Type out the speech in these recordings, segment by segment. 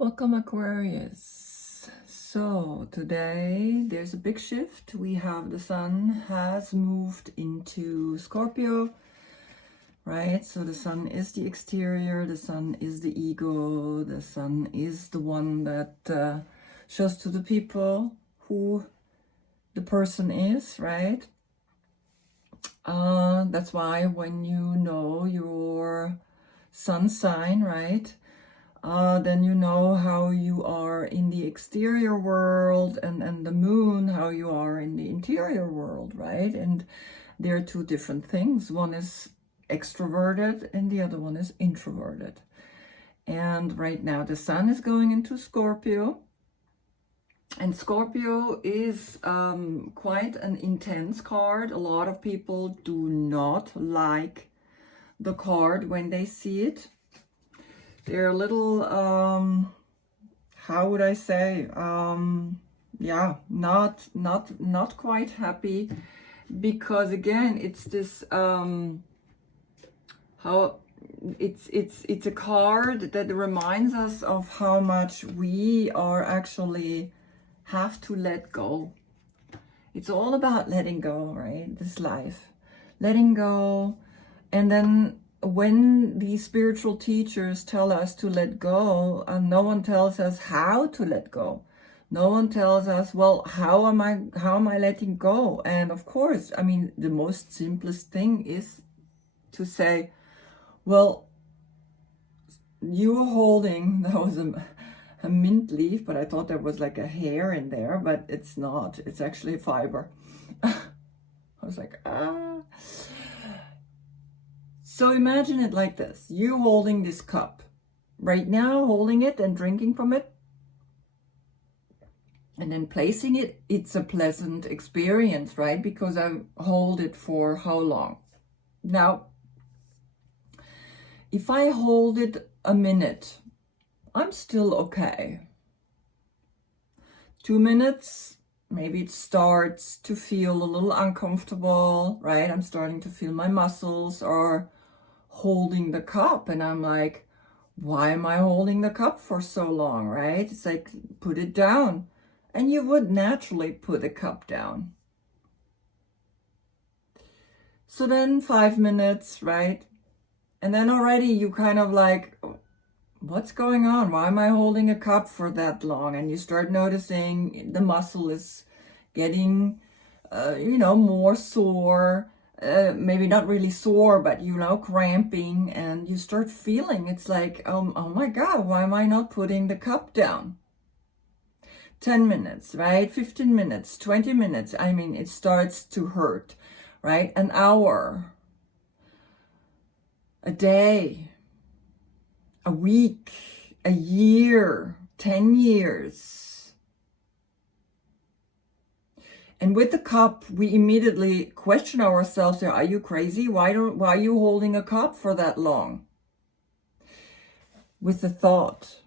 Welcome, Aquarius. So today there's a big shift. We have the sun has moved into Scorpio, right? So the sun is the exterior, the sun is the ego, the sun is the one that shows to the people who the person is, right? That's why when you know your sun sign, right? Then you know how you are in the exterior world, and the moon, how you are in the interior world, right? And they're two different things. One is extroverted and the other one is introverted. And right now the sun is going into Scorpio. And Scorpio is quite an intense card. A lot of people do not like the card when they see it. They're a little, how would I say, yeah, not quite happy, because again, it's this, how it's a card that reminds us of how much we are actually have to let go. It's all about letting go, right? This life, letting go. And then when these spiritual teachers tell us to let go, no one tells us how to let go. No one tells us, well, how am I letting go? And of course, I mean, the most simplest thing is to say, well, you were holding, that was a mint leaf, but I thought there was like a hair in there, but it's not. It's actually a fiber. I was like, So imagine it like this. You holding this cup. Right now, holding it and drinking from it. And then placing it, it's a pleasant experience, right? Because I hold it for how long? Now, if I hold it a minute, I'm still okay. 2 minutes, maybe it starts to feel a little uncomfortable, right? I'm starting to feel my muscles are holding the cup, and I'm like, why am I holding the cup for so long, right? It's like, put it down. And you would naturally put the cup down. So then 5 minutes, right? And then already you kind of like, what's going on? Why am I holding a cup for that long? And you start noticing the muscle is getting, more sore. Maybe not really sore, but cramping, and you start feeling it's like, oh my God, why am I not putting the cup down? 10 minutes, right? 15 minutes, 20 minutes. I mean, it starts to hurt, right? An hour, a day, a week, a year, 10 years. And with the cup, we immediately question ourselves, are you crazy? Why are you holding a cup for that long? With the thought,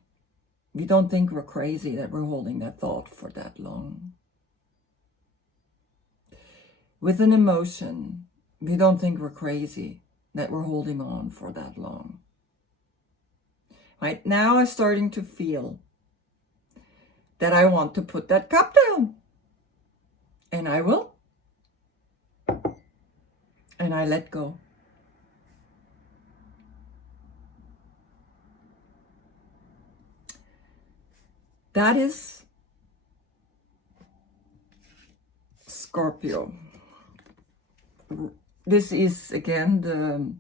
we don't think we're crazy that we're holding that thought for that long. With an emotion, we don't think we're crazy that we're holding on for that long. Right now, I'm starting to feel that I want to put that cup down. And I will. And I let go. That is Scorpio. This is again the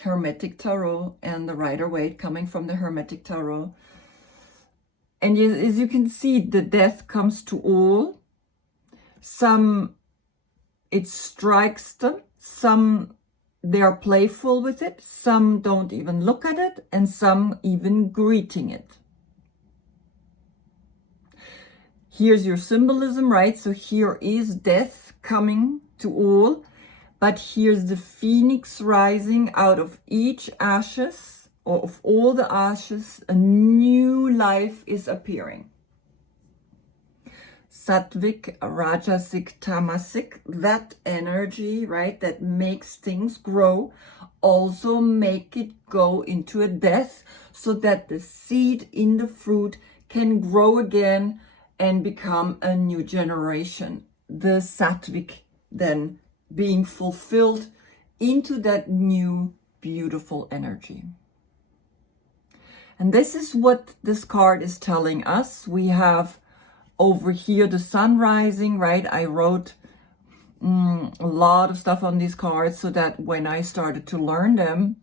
Hermetic Tarot and the Rider-Waite coming from the Hermetic Tarot. And as you can see, the death comes to all. Some, it strikes them. Some, they are playful with it. Some don't even look at it. And some even greeting it. Here's your symbolism, right? So here is death coming to all. But here's the phoenix rising out of each ashes. Of all the ashes, a new life is appearing. Sattvic, Rajasic, Tamasic, that energy, right, that makes things grow, also make it go into a death so that the seed in the fruit can grow again and become a new generation. The Sattvic then being fulfilled into that new beautiful energy. And this is what this card is telling us. We have over here the sun rising, right? I wrote a lot of stuff on these cards so that when I started to learn them,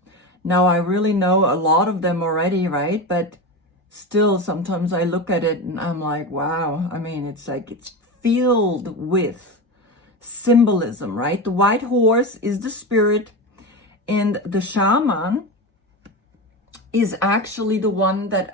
now I really know a lot of them already, right? But still, sometimes I look at it and I'm like, wow. I mean, it's like it's filled with symbolism, right? The white horse is the spirit, and the shaman is actually the one that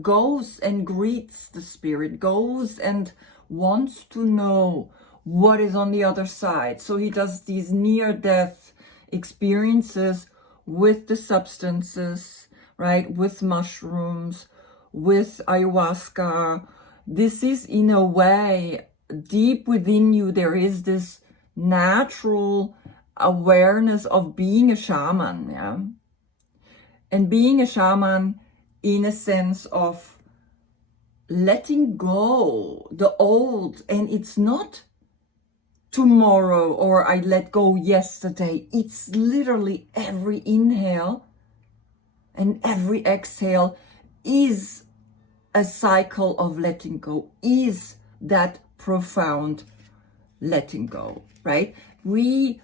goes and greets the spirit, goes and wants to know what is on the other side. So he does these near-death experiences with the substances, right? With mushrooms, with ayahuasca. This is, in a way, deep within you, there is this natural awareness of being a shaman, yeah? And being a shaman in a sense of letting go the old, and it's not tomorrow or I let go yesterday. It's literally every inhale and every exhale is a cycle of letting go, is that profound letting go, right? We,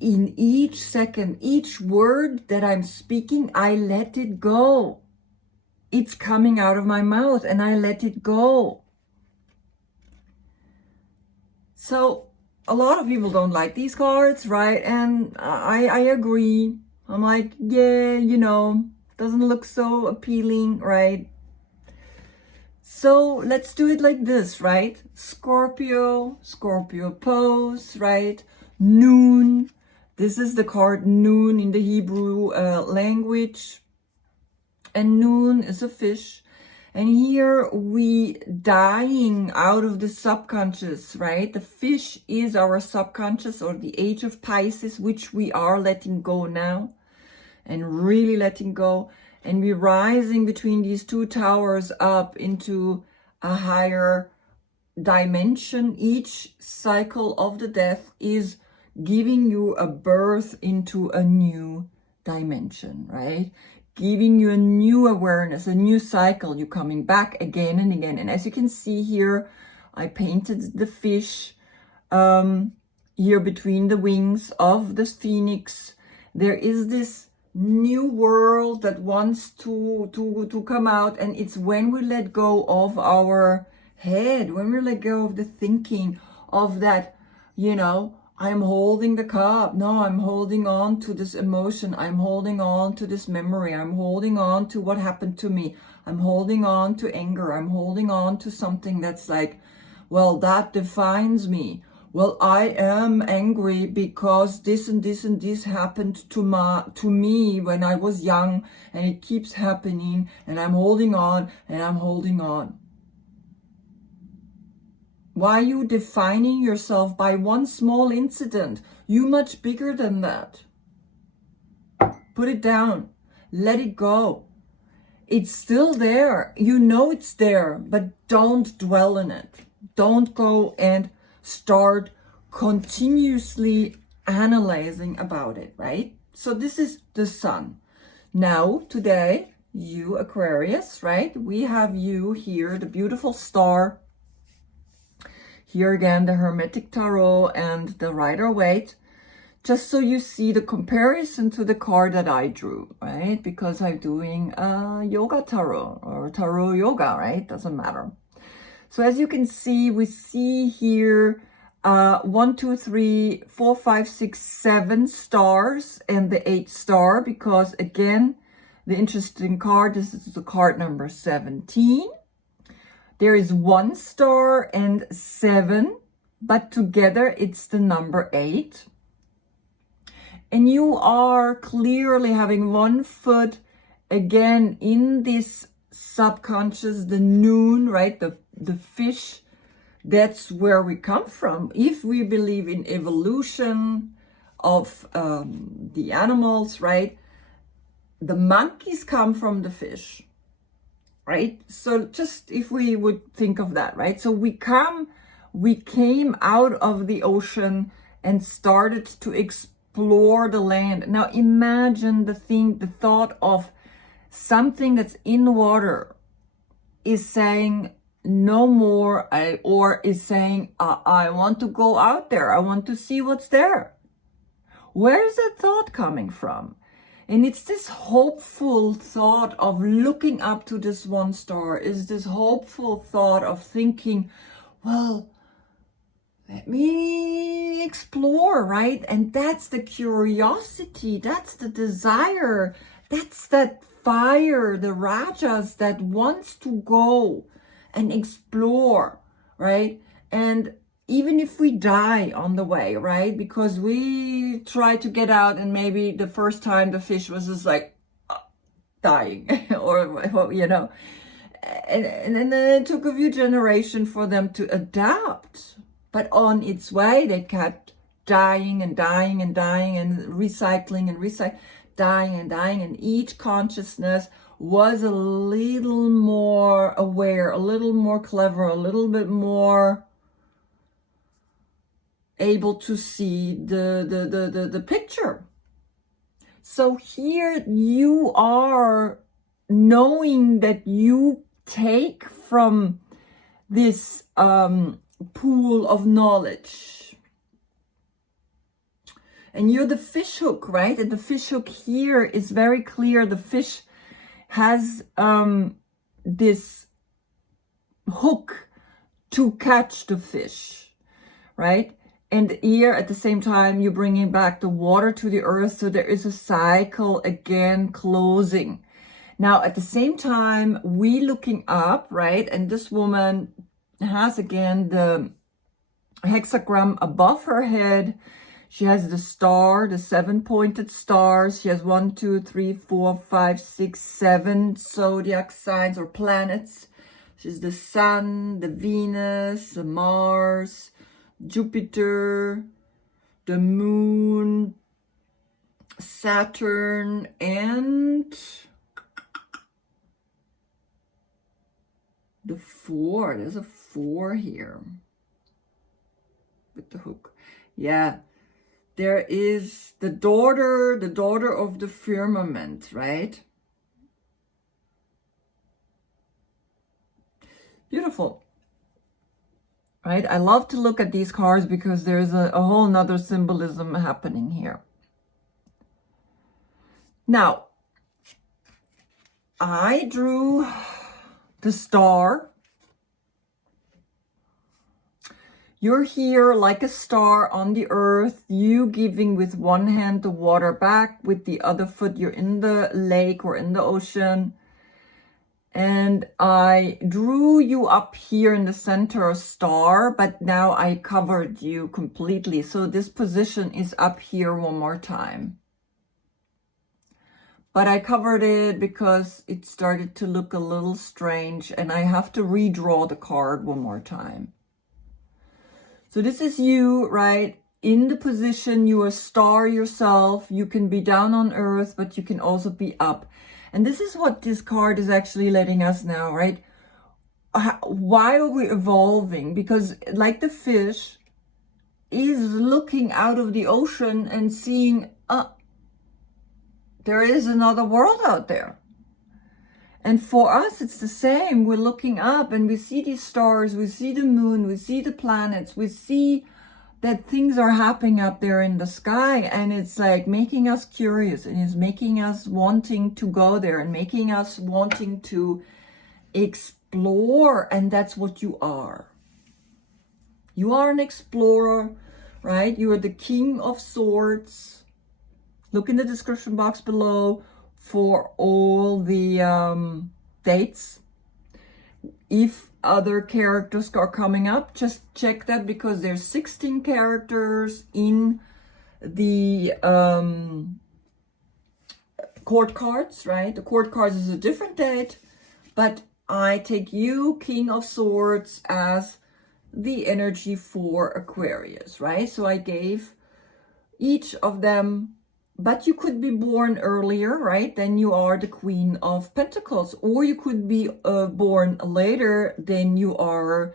in each second, each word that I'm speaking, I let it go. It's coming out of my mouth and I let it go. So a lot of people don't like these cards, right? And I agree. I'm like, yeah, you know, doesn't look so appealing, right? So let's do it like this, right? Scorpio, Scorpio pose, right? Noon. This is the card Noon in the Hebrew language. And Noon is a fish. And here we dying out of the subconscious, right? The fish is our subconscious, or the age of Pisces, which we are letting go now and really letting go. And we're rising between these two towers up into a higher dimension. Each cycle of the death is giving you a birth into a new dimension, right? Giving you a new awareness, a new cycle. You're coming back again and again. And as you can see here, I painted the fish here between the wings of the phoenix. There is this new world that wants to come out, and it's when we let go of our head, when we let go of the thinking of that, you know, I'm holding the cup. No, I'm holding on to this emotion. I'm holding on to this memory. I'm holding on to what happened to me. I'm holding on to anger. I'm holding on to something that's like, well, that defines me. Well, I am angry because this and this and this happened to me when I was young, and it keeps happening, and I'm holding on and I'm holding on. Why are you defining yourself by one small incident? You're much bigger than that. Put it down. Let it go. It's still there. You know it's there, but don't dwell in it. Don't go and start continuously analyzing about it, right? So this is the sun. Now, today, you Aquarius, right? We have you here, the beautiful star. Here again, the Hermetic Tarot and the Rider-Waite. Just so you see the comparison to the card that I drew, right? Because I'm doing a yoga tarot or tarot yoga, right? Doesn't matter. So as you can see, we see here 1, 2, 3, 4, 5, 6, 7 stars and the 8th star, because again, the interesting card, this is the card number 17. There is 1 star and 7, but together it's the number 8. And you are clearly having one foot again in this subconscious, the noon, right? The fish, that's where we come from. If we believe in evolution of the animals, right? the monkeys come from the fish, right? So just if we would think of that, right? So we came out of the ocean and started to explore the land. Now imagine the thought of something that's in water is saying no more, or is saying, I want to go out there. I want to see what's there. Where is that thought coming from? And it's this hopeful thought of looking up to this one star, is this hopeful thought of thinking, well, let me explore, right? And that's the curiosity, that's the desire, that's that fire, the rajas that wants to go and explore, right? And even if we die on the way, right? Because we try to get out and maybe the first time the fish was just like dying or, you know, and then it took a few generations for them to adapt. But on its way, they kept dying and dying and dying and recycling and dying and dying. And each consciousness was a little more aware, a little more clever, a little bit more able to see the picture. So here you are knowing that you take from this pool of knowledge, and you're the fish hook, right? And the fish hook here is very clear. The fish has this hook to catch the fish, right? And here at the same time, you're bringing back the water to the earth. So there is a cycle again closing. Now, at the same time, we looking up, right? And this woman has again the hexagram above her head. She has the star, the 7 pointed stars. She has 1, 2, 3, 4, 5, 6, 7 zodiac signs or planets. She's the sun, the Venus, the Mars, Jupiter, the moon, Saturn, and the 4. There's a 4 here with the hook. Yeah, there is the daughter of the firmament, right? Beautiful. Right? I love to look at these cards because there's a whole nother symbolism happening here. Now, I drew the star. You're here like a star on the earth, you giving with one hand the water back, with the other foot you're in the lake or in the ocean. And I drew you up here in the center, a star, but now I covered you completely. So this position is up here one more time. But I covered it because it started to look a little strange and I have to redraw the card one more time. So this is you, right? In the position, you're a star yourself. You can be down on earth, but you can also be up. And this is what this card is actually letting us know, right? Why are we evolving? Because like the fish is looking out of the ocean and seeing, there is another world out there. And for us, it's the same. We're looking up and we see these stars, we see the moon, we see the planets, we see that things are happening up there in the sky, and it's like making us curious, and it's making us wanting to go there and making us wanting to explore. And that's what you are. You are an explorer, right? You are the King of Swords. Look in the description box below for all the dates. If other characters are coming up, just check that, because there's 16 characters in the court cards, right? The court cards is a different date, but I take you, King of Swords, as the energy for Aquarius, right? So I gave each of them but you could be born earlier, right? Then you are the Queen of Pentacles, or you could be born later, then you are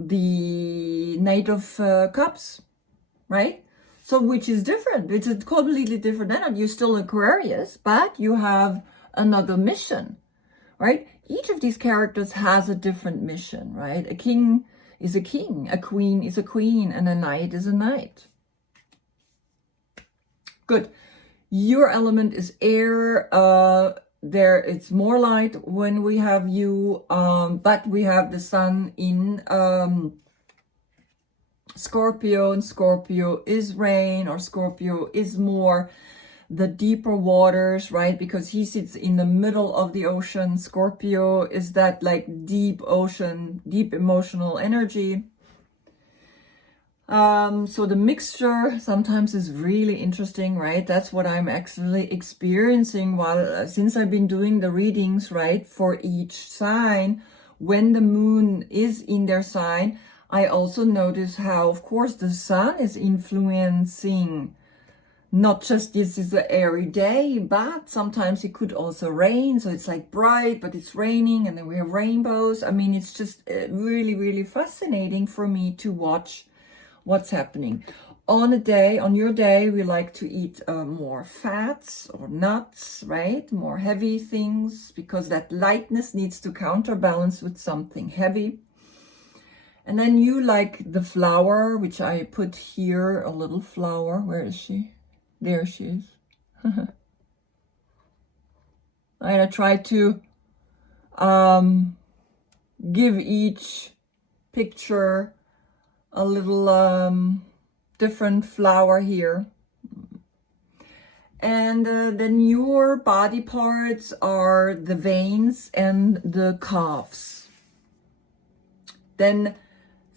the Knight of Cups, right? So which is different. It's a completely different energy. You're still Aquarius, but you have another mission, right? Each of these characters has a different mission, right? A king is a king, a queen is a queen, and a knight is a knight. Good. Your element is air. There it's more light when we have you, but we have the sun in Scorpio, and Scorpio is rain, or Scorpio is more the deeper waters, right? Because he sits in the middle of the ocean. Scorpio is that like deep ocean, deep emotional energy. So the mixture sometimes is really interesting, right? That's what I'm actually experiencing while since I've been doing the readings, right, for each sign. When the moon is in their sign, I also notice how, of course, the sun is influencing not just this is an airy day, but sometimes it could also rain. So it's like bright, but it's raining, and then we have rainbows. I mean, it's just really, really fascinating for me to watch what's happening. On your day, we like to eat more fats or nuts, right? More heavy things, because that lightness needs to counterbalance with something heavy. And then you like the flower, which I put here, a little flower. Where is she? There she is. I try to give each picture a little different flower here. And then your body parts are the veins and the calves. Then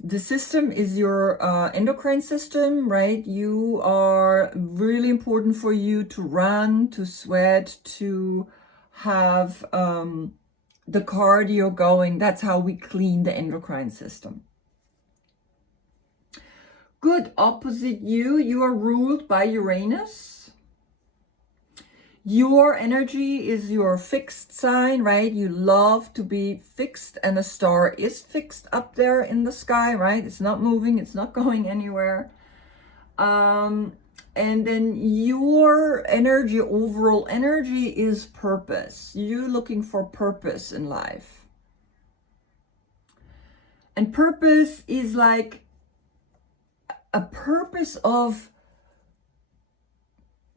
the system is your endocrine system, right? You are really important for you to run, to sweat, to have the cardio going. That's how we clean the endocrine system. Good. Opposite you are ruled by Uranus. Your energy is your fixed sign, right? You love to be fixed, and a star is fixed up there in the sky, right? It's not moving, it's not going anywhere. And then your energy, overall energy, is purpose. You're looking for purpose in life. And purpose is like a purpose of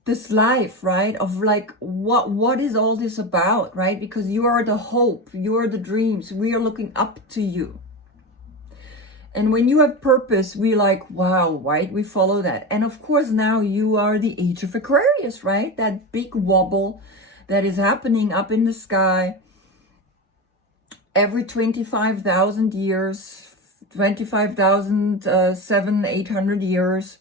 this life, right? Of like, what is all this about, right? Because you are the hope, you are the dreams. We are looking up to you. And when you have purpose, we like, wow, right? We follow that. And of course, now you are the age of Aquarius, right? That big wobble that is happening up in the sky every 25,000 years, 800 years.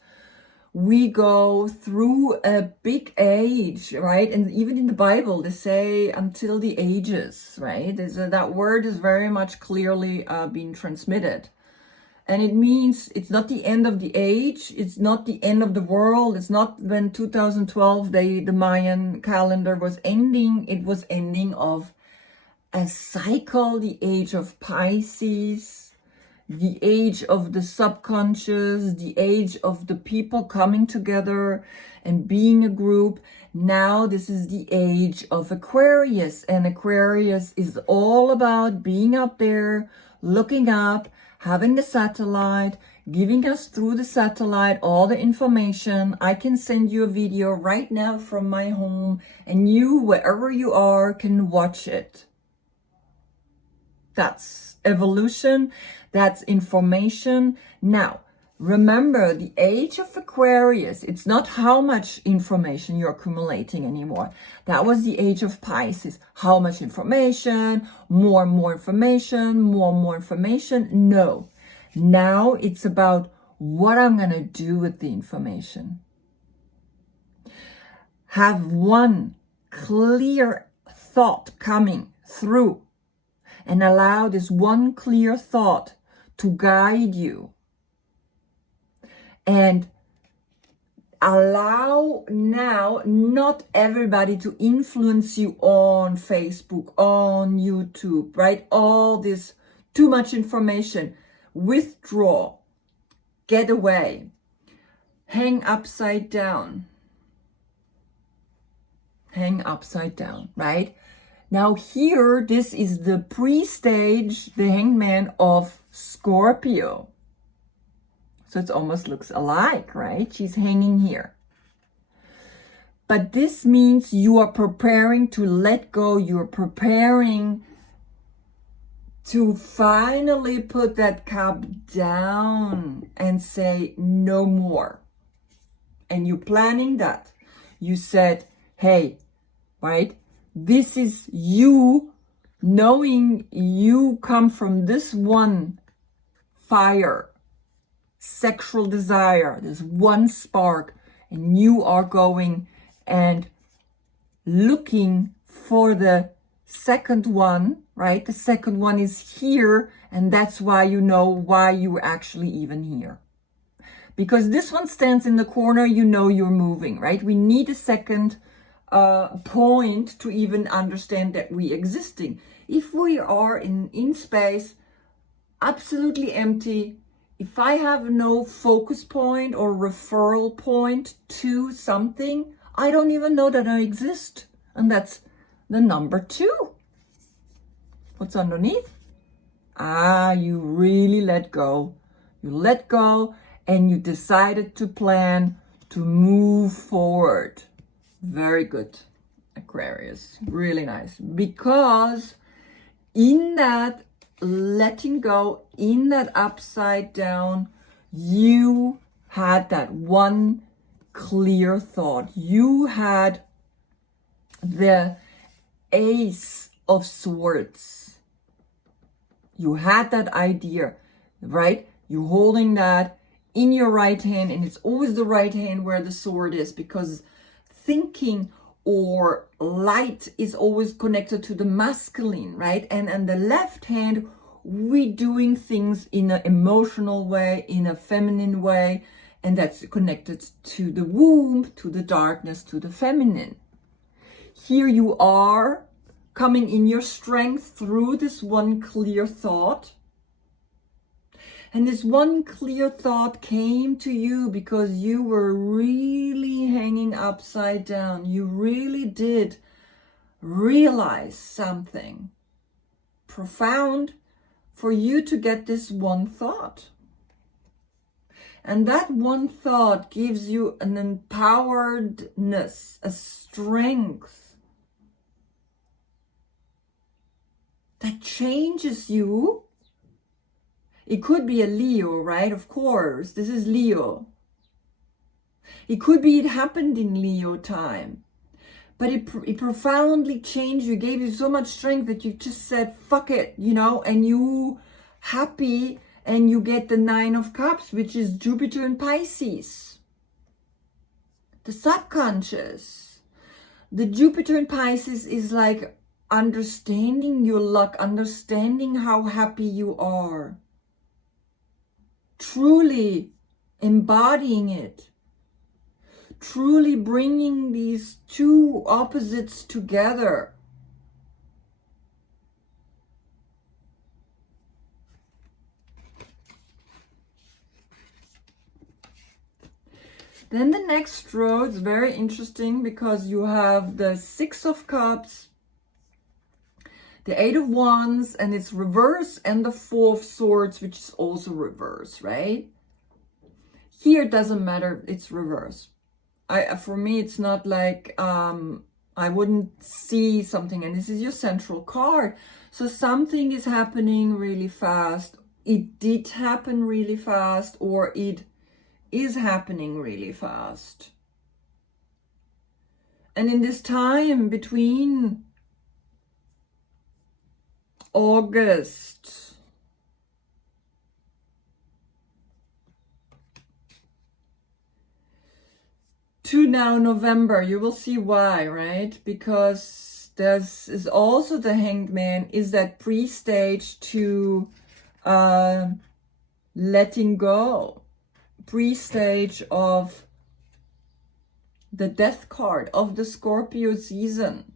We go through a big age, right? And even in the Bible, they say until the ages, right? That word is very much clearly being transmitted. And it means it's not the end of the age. It's not the end of the world. It's not when 2012, the Mayan calendar was ending. It was ending of a cycle, the age of Pisces, the age of the subconscious, the age of the people coming together and being a group. Now this is the age of Aquarius, and Aquarius is all about being up there, looking up, having the satellite, giving us through the satellite all the information. I can send you a video right now from my home, and you, wherever you are, can watch it. That's evolution. That's information. Now, remember, the age of Aquarius, it's not how much information you're accumulating anymore. That was the age of Pisces. How much information, more and more information, more and more information. No. Now it's about what I'm going to do with the information. Have one clear thought coming through, and allow this one clear thought to guide you. And allow now not everybody to influence you on Facebook, on YouTube, right? All this too much information. Withdraw, get away, hang upside down, right? Now here, this is the pre-stage, the hangman of Scorpio. So it almost looks alike, right? She's hanging here. But this means you are preparing to let go. You're preparing to finally put that cup down and say no more. And you're planning that. You said, hey, right? This is you knowing you come from this one fire, sexual desire, this one spark, and you are going and looking for the second one, right? The second one is here, and that's why you know why you're actually even here. Because this one stands in the corner, you know you're moving, right? We need a second point to even understand that we're existing. If we are in space, absolutely empty, if I have no focus point or referral point to something, I don't even know that I exist. And that's the number 2. What's underneath? You really let go. You let go and you decided to plan to move forward. Very good, Aquarius. Really nice. Because in that letting go, in that upside down, you had that one clear thought. You had the Ace of Swords. You had that idea, right? You're holding that in your right hand, and it's always the right hand where the sword is, because thinking or light is always connected to the masculine, right? And the left hand, we doing things in an emotional way, in a feminine way, and that's connected to the womb, to the darkness, to the feminine. Here you are coming in your strength through this one clear thought. And this one clear thought came to you because you were really hanging upside down. You really did realize something profound for you to get this one thought. And that one thought gives you an empoweredness, a strength that changes you. It could be a Leo, right? Of course, this is Leo. It could be it happened in Leo time. But it profoundly changed you, gave you so much strength that you just said, fuck it, you know, and you happy, and you get the 9 of Cups, which is Jupiter in Pisces. The subconscious. The Jupiter in Pisces is like understanding your luck, understanding how happy you are. Truly embodying it. Truly bringing these two opposites together. Then the next row is very interesting because you have the 6 of Cups, the 8 of Wands, and it's reverse, and the 4 of Swords, which is also reverse, right? Here it doesn't matter, it's reverse. For me, it's not like I wouldn't see something, and this is your central card. So something is happening really fast. It did happen really fast, or it is happening really fast. And in this time between August to now November, you will see why, right? Because this is also the Hanged Man, is that pre-stage to letting go, pre-stage of the Death card of the Scorpio season.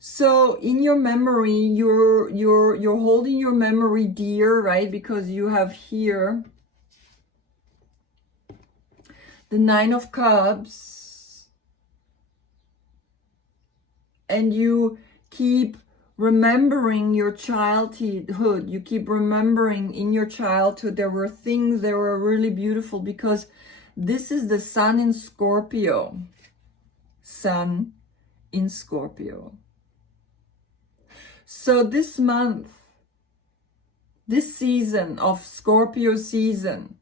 So in your memory, you're holding your memory dear, right? Because you have here the Nine of Cups, and you keep remembering your childhood. You keep remembering in your childhood there were things that were really beautiful, because this is the Sun in Scorpio. Sun in Scorpio. So this month, this season of Scorpio season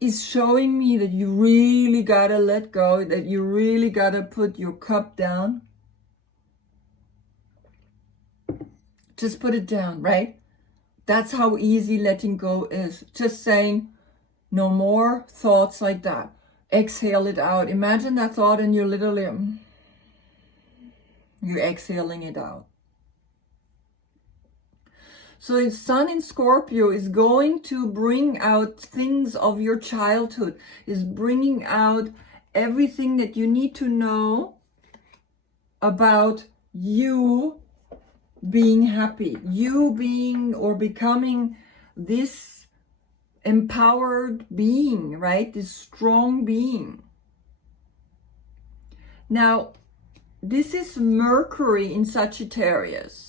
is showing me that you really gotta let go, that you really gotta put your cup down. Just put it down, right? That's how easy letting go is. Just saying, no more thoughts like that. Exhale it out. Imagine that thought and you're literally, you're exhaling it out. So the Sun in Scorpio is going to bring out things of your childhood, is bringing out everything that you need to know about you being happy, you being or becoming this empowered being, right? This strong being. Now, this is Mercury in Sagittarius.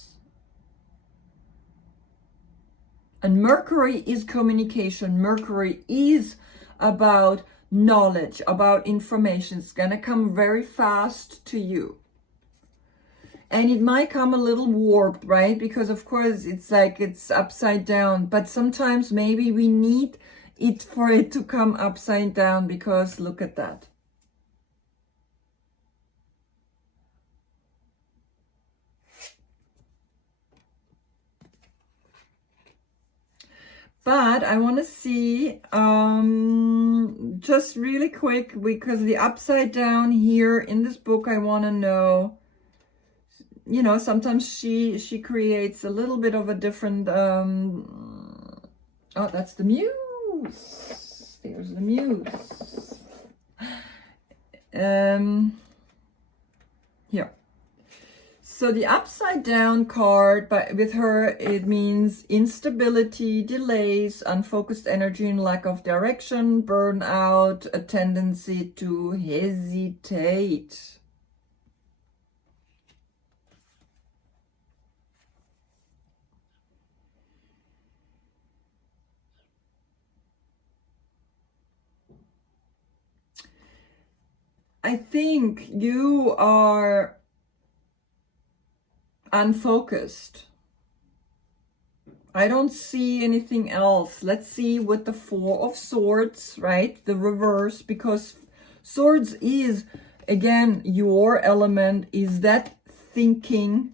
And Mercury is communication. Mercury is about knowledge, about information. It's going to come very fast to you. And it might come a little warped, right? Because of course it's like it's upside down. But sometimes maybe we need it for it to come upside down, because look at that. But I want to see, just really quick, because the upside down here in this book, I want to know, you know, sometimes she creates a little bit of a different, oh, that's the Muse. There's the Muse. Here. So the upside down card, but with her, it means instability, delays, unfocused energy and lack of direction, burnout, a tendency to hesitate. I think you are unfocused. I don't see anything else. Let's see with the Four of Swords, right? The reverse, because Swords is, again, your element, is that thinking.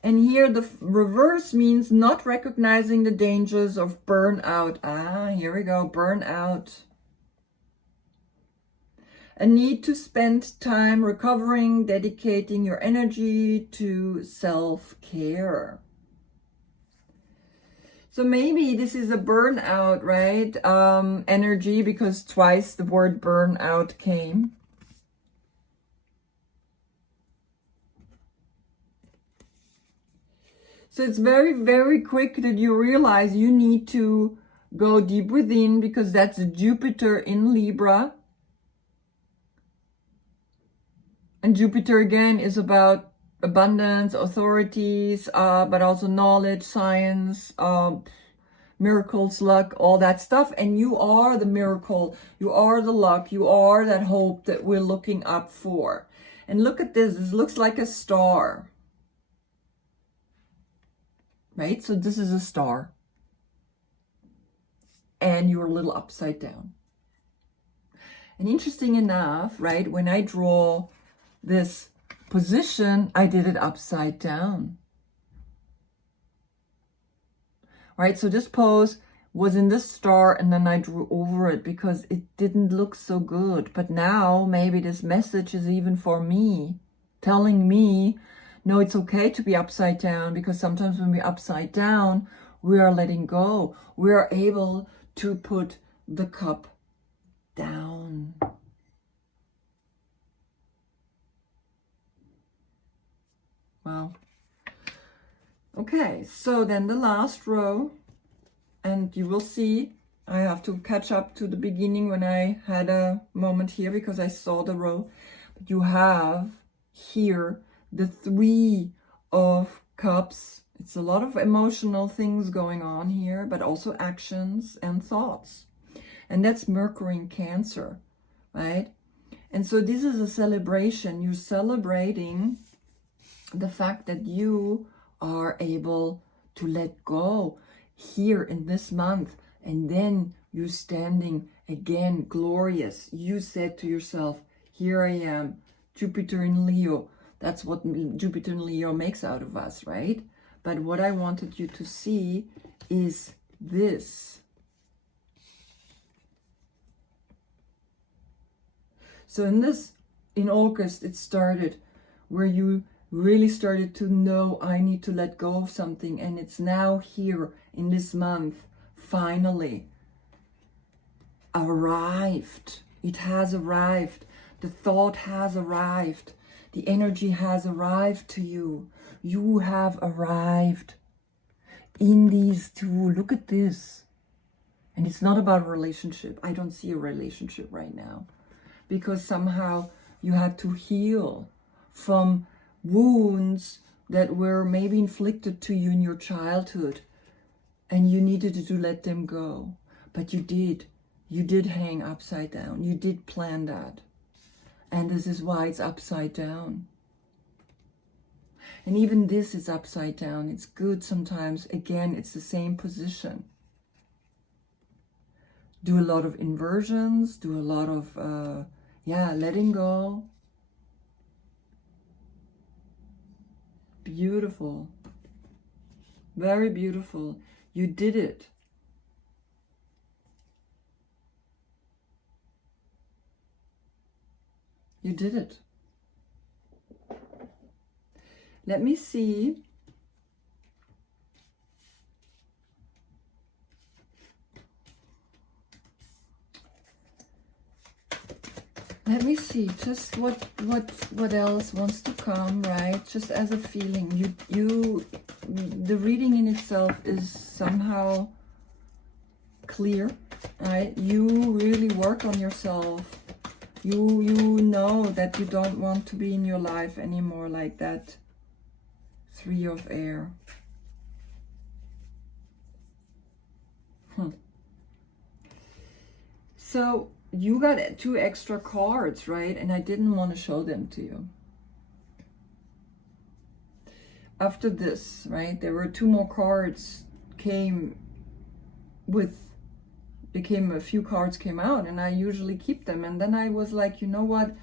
And here the reverse means not recognizing the dangers of burnout. Here we go, burnout. A need to spend time recovering, dedicating your energy to self-care. So maybe this is a burnout, right? Energy, because twice the word burnout came. So it's very, very quick that you realize you need to go deep within, because that's Jupiter in Libra. And Jupiter, again, is about abundance, authorities, but also knowledge, science, miracles, luck, all that stuff. And you are the miracle. You are the luck. You are that hope that we're looking up for. And look at this. This looks like a star. Right? So this is a star. And you're a little upside down. And interesting enough, right, when I draw this position, I did it upside down. Right, so this pose was in this star, and then I drew over it because it didn't look so good. But now maybe this message is even for me, telling me, no, it's okay to be upside down, because sometimes when we're upside down, we are letting go. We are able to put the cup down. Wow. Okay, so then the last row, and you will see I have to catch up to the beginning when I had a moment here because I saw the row. But you have here the 3 of Cups. It's a lot of emotional things going on here, but also actions and thoughts. And that's Mercury in Cancer, right? And so this is a celebration. You're celebrating the fact that you are able to let go here in this month. And then you're standing again glorious. You said to yourself, here I am, Jupiter in Leo. That's what Jupiter in Leo makes out of us, right? But what I wanted you to see is this. So in August, it started where you really started to know, I need to let go of something. And it's now here in this month, finally arrived. It has arrived. The thought has arrived. The energy has arrived to you. You have arrived in these 2. Look at this. And it's not about a relationship. I don't see a relationship right now. Because somehow you had to heal from wounds that were maybe inflicted to you in your childhood. And you needed to let them go. But you did. You did hang upside down. You did plan that. And this is why it's upside down. And even this is upside down. It's good sometimes. Again, it's the same position. Do a lot of inversions. Do a lot of, letting go. Beautiful. Very beautiful. You did it. You did it. Let me see. Let me see just what else wants to come, right? Just as a feeling. The reading in itself is somehow clear, right? You really work on yourself. You know that you don't want to be in your life anymore like that. 3 of Air. So you got 2 extra cards, right? And I didn't want to show them to you. After this, right, there were 2 more cards a few cards came out, and I usually keep them. And then I was like, you know what?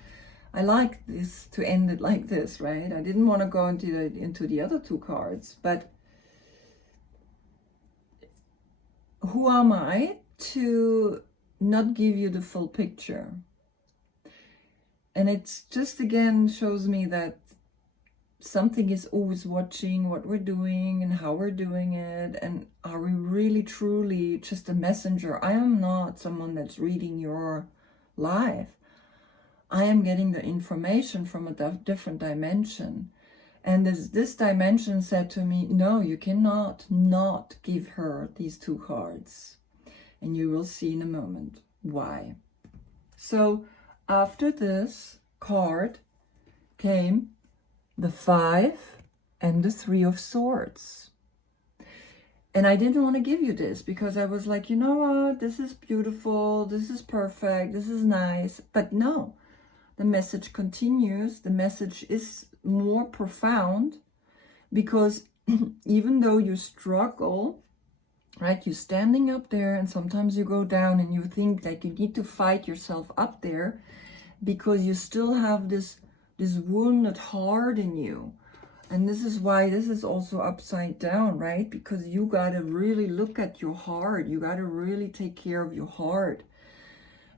I like this to end it like this, right? I didn't want to go into the other 2 cards, but who am I to not give you the full picture? And it's just again shows me that something is always watching what we're doing and how we're doing it, and are we really truly just a messenger? I am not someone that's reading your life. I am getting the information from a different dimension. And this dimension said to me, no, you cannot not give her these 2 cards. And you will see in a moment why. So after this card came the 5 and the 3 of Swords. And I didn't want to give you this because I was like, you know what? This is beautiful. This is perfect. This is nice. But no. The message continues. The message is more profound because even though you struggle, right, you're standing up there and sometimes you go down and you think that you need to fight yourself up there because you still have this wounded heart in you. And this is why this is also upside down, right? Because you got to really look at your heart. You got to really take care of your heart.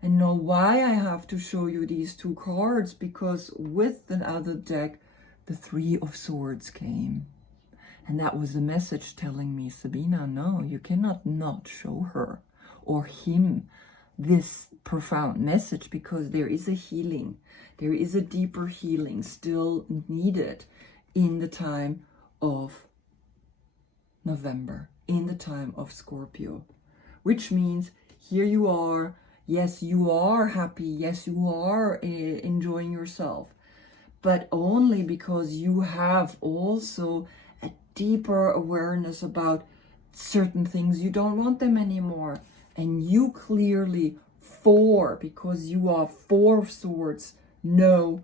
And know why I have to show you these 2 cards, because with the other deck, the 3 of Swords came. And that was the message telling me, Sabina, no, you cannot not show her or him this profound message, because there is a healing. There is a deeper healing still needed in the time of November, in the time of Scorpio, which means here you are. Yes, you are happy. Yes, you are enjoying yourself, but only because you have also a deeper awareness about certain things. You don't want them anymore. And you clearly, because you are 4 of Swords, know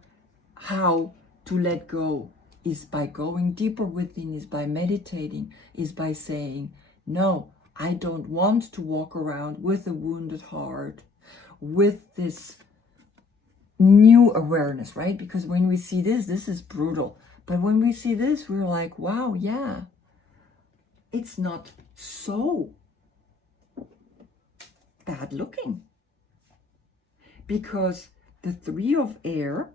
how to let go is by going deeper within, is by meditating, is by saying, no, I don't want to walk around with a wounded heart, with this new awareness, right? Because when we see this is brutal. But when we see this, we're like, wow, yeah, it's not so bad looking. Because the 3 of Air,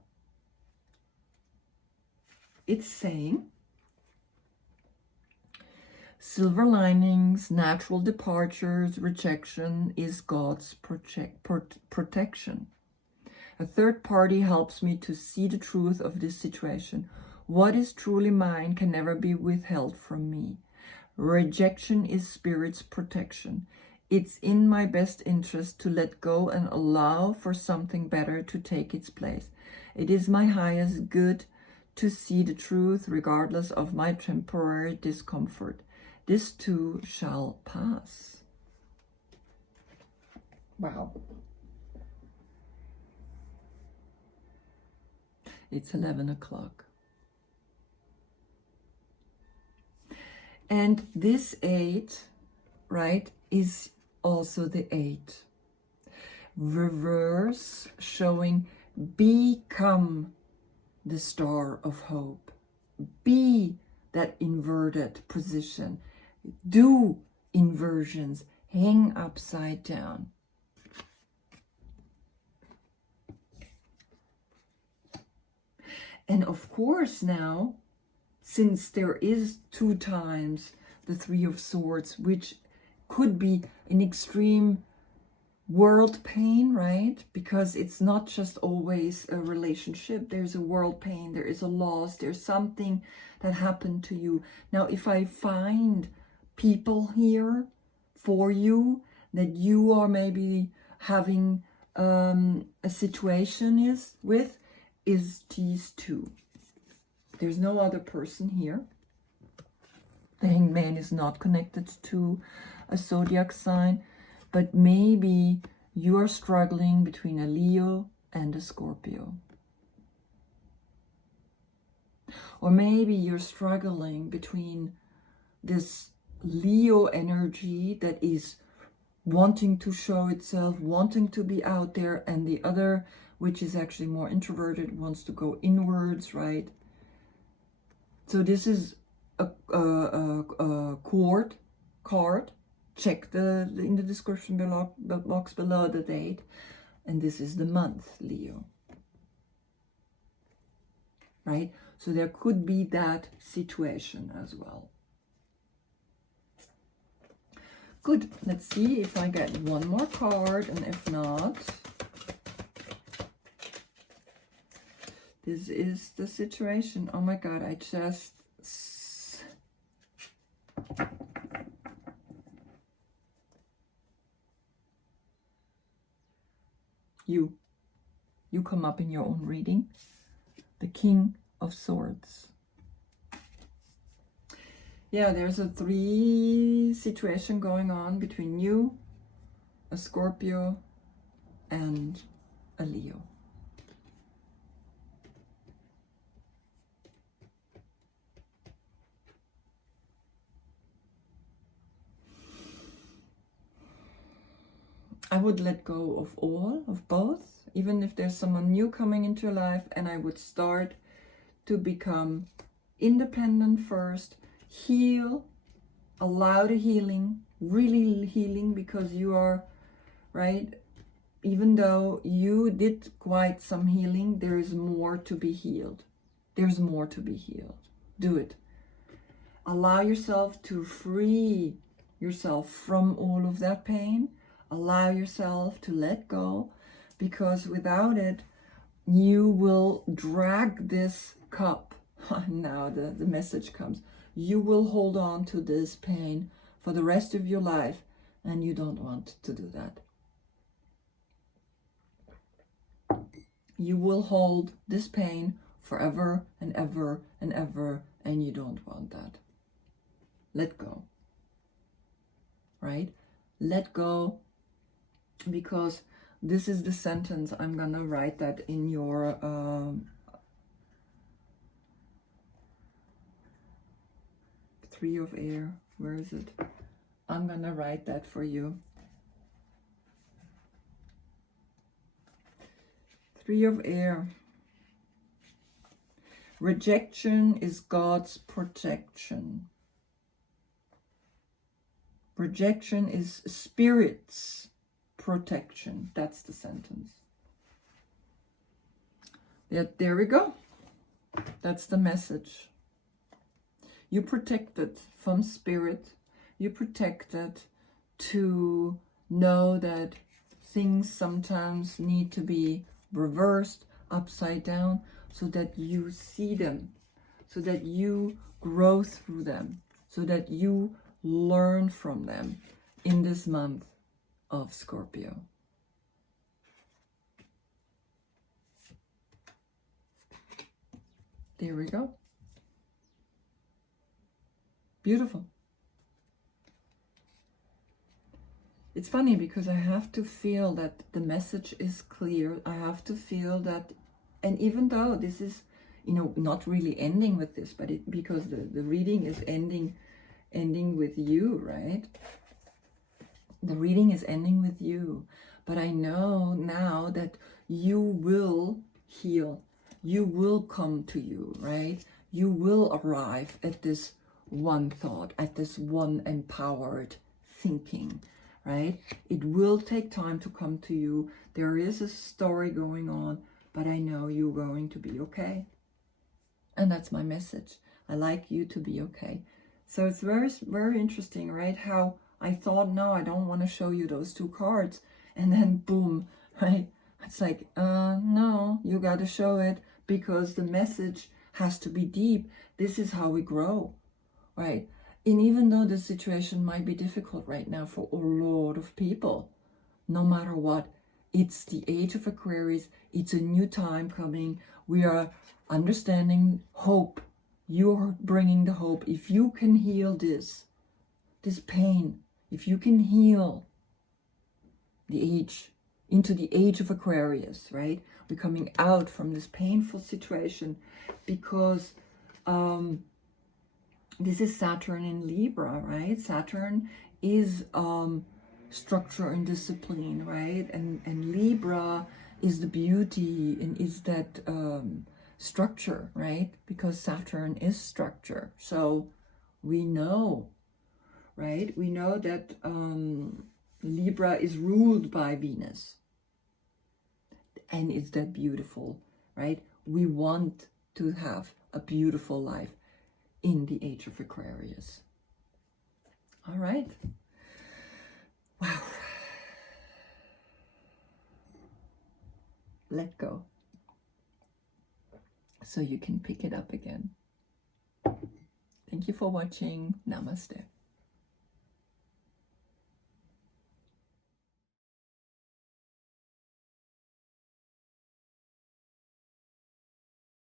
it's saying silver linings, natural departures, rejection is God's protection. A third party helps me to see the truth of this situation. What is truly mine can never be withheld from me. Rejection is Spirit's protection. It's in my best interest to let go and allow for something better to take its place. It is my highest good to see the truth regardless of my temporary discomfort. This too shall pass. Wow. It's 11 o'clock. And this 8, right, is also the 8. Reverse, showing become the star of hope. Be that inverted position. Do inversions. Hang upside down. And of course now, since there is 2 times the 3 of Swords, which could be an extreme world pain, right? Because it's not just always a relationship. There's a world pain, there is a loss, there's something that happened to you. Now, if I find people here for you that you are maybe having a situation with, is these 2. There's no other person here. The Hanged Man is not connected to a zodiac sign, but maybe you are struggling between a Leo and a Scorpio. Or maybe you're struggling between this Leo energy that is wanting to show itself, wanting to be out there, and the other, which is actually more introverted, wants to go inwards, right? So this is a card. Check in the description box below the date. And this is the month, Leo. Right? So there could be that situation as well. Good. Let's see if I get one more card, and if not, this is the situation. Oh my God, I just... You come up in your own reading. The King of Swords. Yeah, there's a 3 situation going on between you, a Scorpio, and a Leo. I would let go of both, even if there's someone new coming into your life, and I would start to become independent first, heal, allow the healing, really healing, because you are, right, even though you did quite some healing, there is more to be healed. There's more to be healed. Do it. Allow yourself to free yourself from all of that pain. Allow yourself to let go, because without it, you will drag this cup. Now the message comes. You will hold on to this pain for the rest of your life, and you don't want to do that. You will hold this pain forever and ever and ever, and you don't want that. Let go. Right? Let go, because this is the sentence. I'm gonna write that in your Three of Air. Where is it? I'm gonna write that for you. Three of Air. Rejection is God's protection. Rejection is Spirit's protection. That's the sentence. Yeah, there we go. That's the message. You protected from Spirit. You protected to know that things sometimes need to be reversed, upside down, so that you see them, so that you grow through them, so that you learn from them in this month of Scorpio. There we go. Beautiful. It's funny because I have to feel that the message is clear. I have to feel that, and even though this is, not really ending with this, but because the reading is ending with you, right? The reading is ending with you. But I know now that you will heal. You will come to you, right? You will arrive at this one thought, at this one empowered thinking, right? It will take time to come to you. There is a story going on, but I know you're going to be okay. And that's my message. I like you to be okay. So it's very, very interesting, right? How I thought, no, I don't want to show you those two cards. And then boom, right? It's like, no, you got to show it, because the message has to be deep. This is how we grow, right? And even though the situation might be difficult right now for a lot of people, no matter what, it's the age of Aquarius. It's a new time coming. We are understanding hope. You're bringing the hope. If you can heal this pain, if you can heal the age, into the age of Aquarius, right? We're coming out from this painful situation, because this is Saturn in Libra, right? Saturn is structure and discipline, right? And Libra is the beauty and is that structure, right? Because Saturn is structure. So we know, right? We know that Libra is ruled by Venus. And it's that beautiful, right? We want to have a beautiful life in the age of Aquarius. All right. Wow. Let go. So you can pick it up again. Thank you for watching. Namaste.